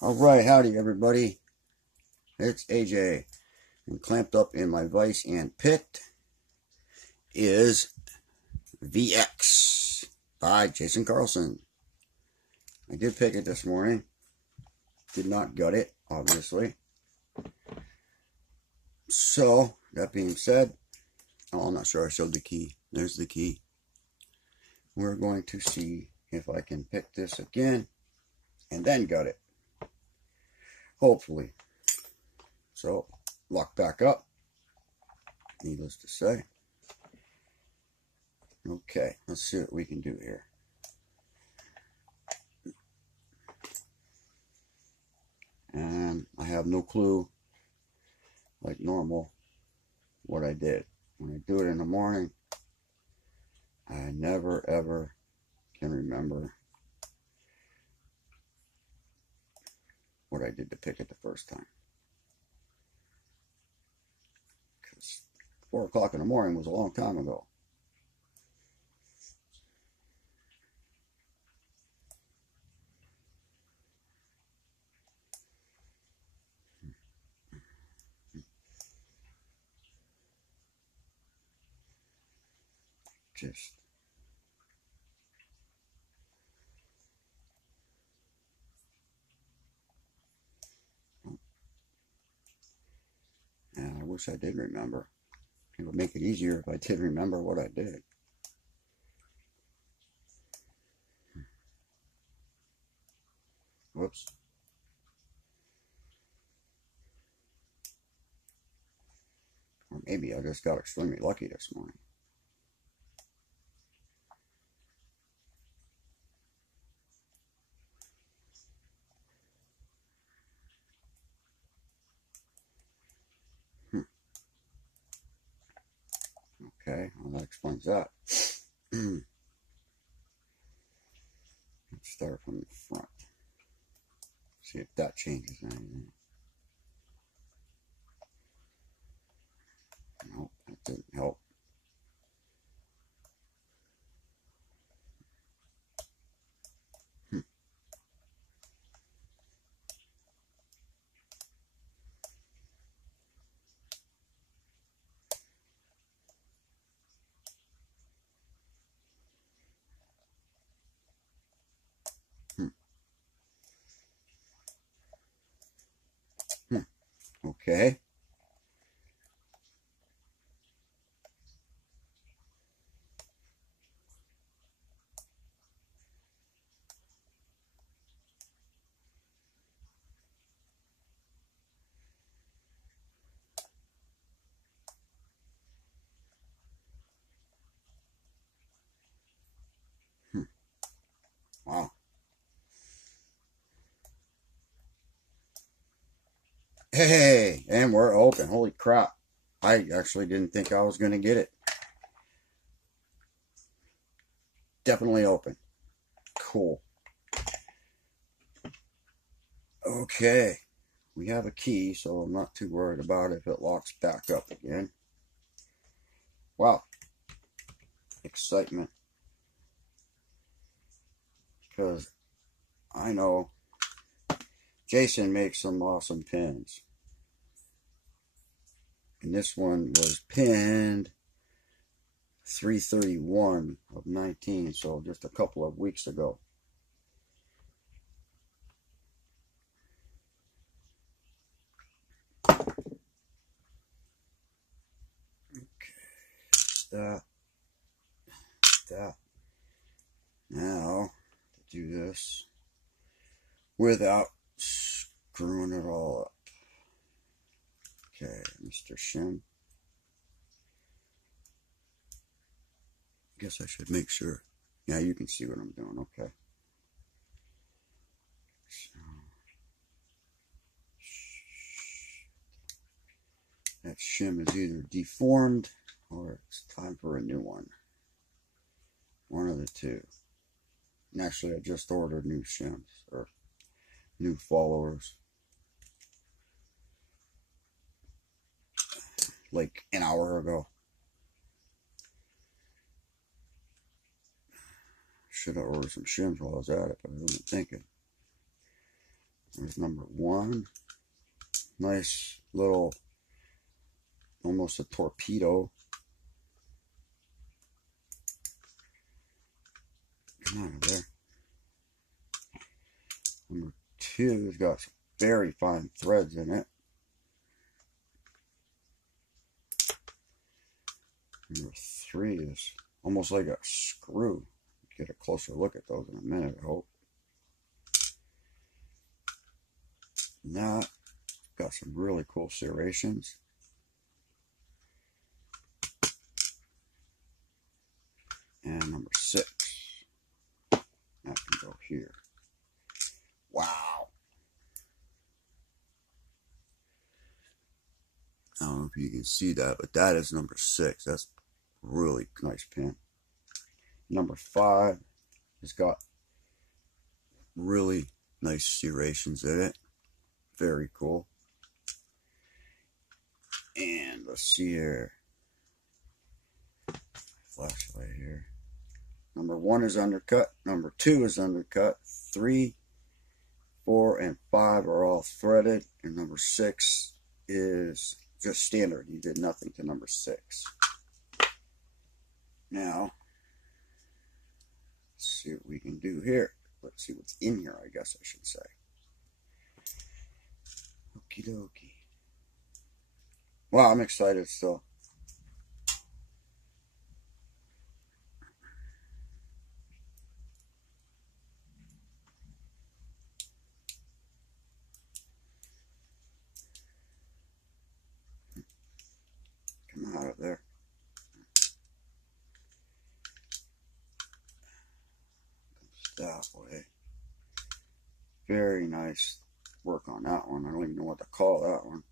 Alright, howdy everybody. It's AJ. And clamped up in my vise and picked is VX by Jason Carlson. I did pick it this morning. Did not gut it, obviously. So, that being said, I'm not sure I showed the key. There's the key. We're going to see if I can pick this again and then gut it. Hopefully. So, lock back up. Needless to say. Okay, let's see what we can do here. And I have no clue, like normal, what I did. When I do it in the morning, I never ever can remember what I did to pick it the first time. Because 4 o'clock in the morning was a long time ago. Just and I wish I did remember. It would make it easier if I did remember what I did. Whoops. Or maybe I just got extremely lucky this morning. Okay, well that explains that. Let's start from the front. See if that changes anything. Nope, that didn't help. Okay. Wow. Hey, and we're open. Holy crap. I actually didn't think I was going to get it. Definitely open. Cool. Okay. We have a key, so I'm not too worried about if it locks back up again. Wow. Excitement. Because I know Jason makes some awesome pins. And this one was pinned 3/31 of 19, so just a couple of weeks ago. Okay, that. Now, to do this without screwing it all up. Okay, Mr. Shim. Guess I should make sure. Yeah, you can see what I'm doing. Okay. So, that shim is either deformed or it's time for a new one. One of the two. And actually, I just ordered new shims or new followers like an hour ago. Should have ordered some shims while I was at it, but I wasn't thinking. There's number 1. Nice little, almost a torpedo. Come out of there. Number 2 has got some very fine threads in it. Number 3 is almost like a screw. Get a closer look at those in a minute, I hope. Now, got some really cool serrations. And number 6. That can go here. Wow. I don't know if you can see that, but that is number 6. That's really nice pin. Number 5 has got really nice serrations in it. Very cool. And let's see here. Flashlight here. Number 1 is undercut. Number 2 is undercut. 3, 4, and 5 are all threaded. And number 6 is just standard. You did nothing to number 6. Now, let's see what we can do here. Let's see what's in here, I guess I should say. Okie dokie. Wow, I'm excited still. Come out of there. That way. Very nice work on that one. I don't even know what to call that one.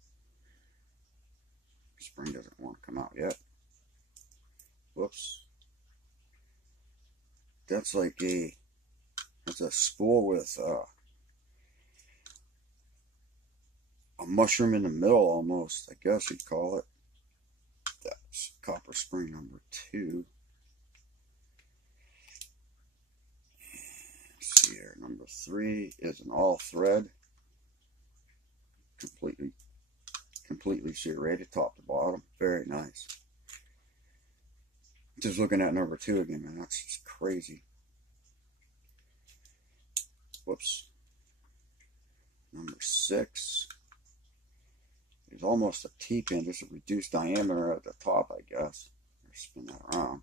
Spring doesn't want to come out yet. Whoops. That's like that's a spool with a mushroom in the middle almost, I guess you'd call it. That's copper spring number 2. Let's see here, number 3 is an all thread, completely serrated top to bottom. Very nice. Just looking at number 2 again, man, that's just crazy. Whoops. Number 6 is almost a T-pin, just a reduced diameter at the top, I guess. Spin that around.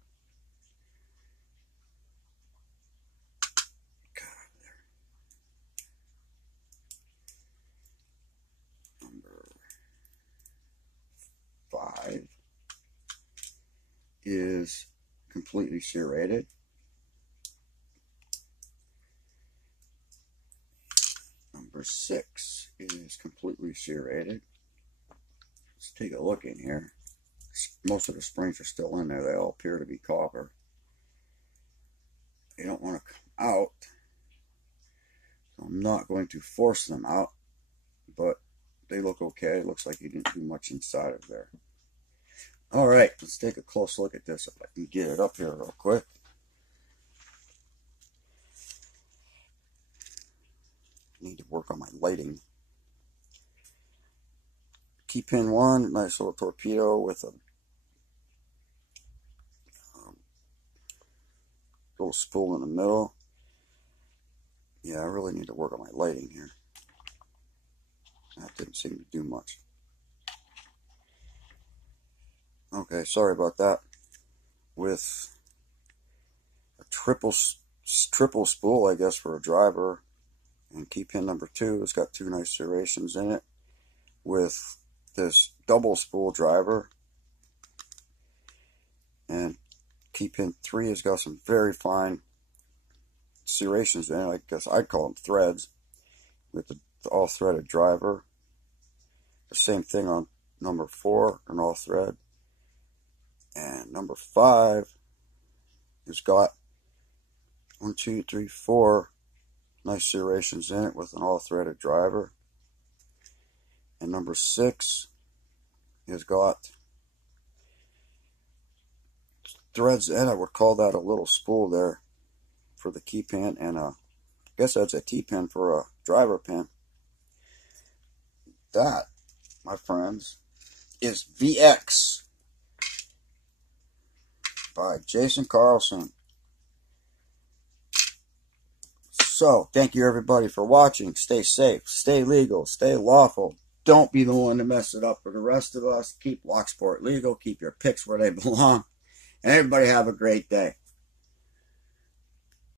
Number 5 is completely serrated. Number 6 is completely serrated. Let's take a look in here. Most of the springs are still in there. They all appear to be copper. They don't want to come out, so I'm not going to force them out, but they look okay. It looks like you didn't do much inside of there. Alright, let's take a close look at this if I can get it up here real quick. I need to work on my lighting. Key pin 1, nice little torpedo with a little spool in the middle. Yeah, I really need to work on my lighting here. That didn't seem to do much. Okay, sorry about that. With a triple spool, I guess, for a driver. And key pin number 2 has got 2 nice serrations in it. With this double spool driver. And key pin 3 has got some very fine serrations in it. I guess I'd call them threads. With the all threaded driver. The same thing on number 4, an all thread. And number 5 has got 1, 2, 3, 4 nice serrations in it with an all threaded driver. And number 6 has got threads in it. I would call that a little spool there for the key pin, and I guess that's a T-pin for a driver pin. that, my friends, is VX by Jason Carlson. So, thank you everybody for watching. Stay safe, stay legal, stay lawful. Don't be the one to mess it up for the rest of us. Keep Locksport legal. Keep your picks where they belong. And everybody have a great day.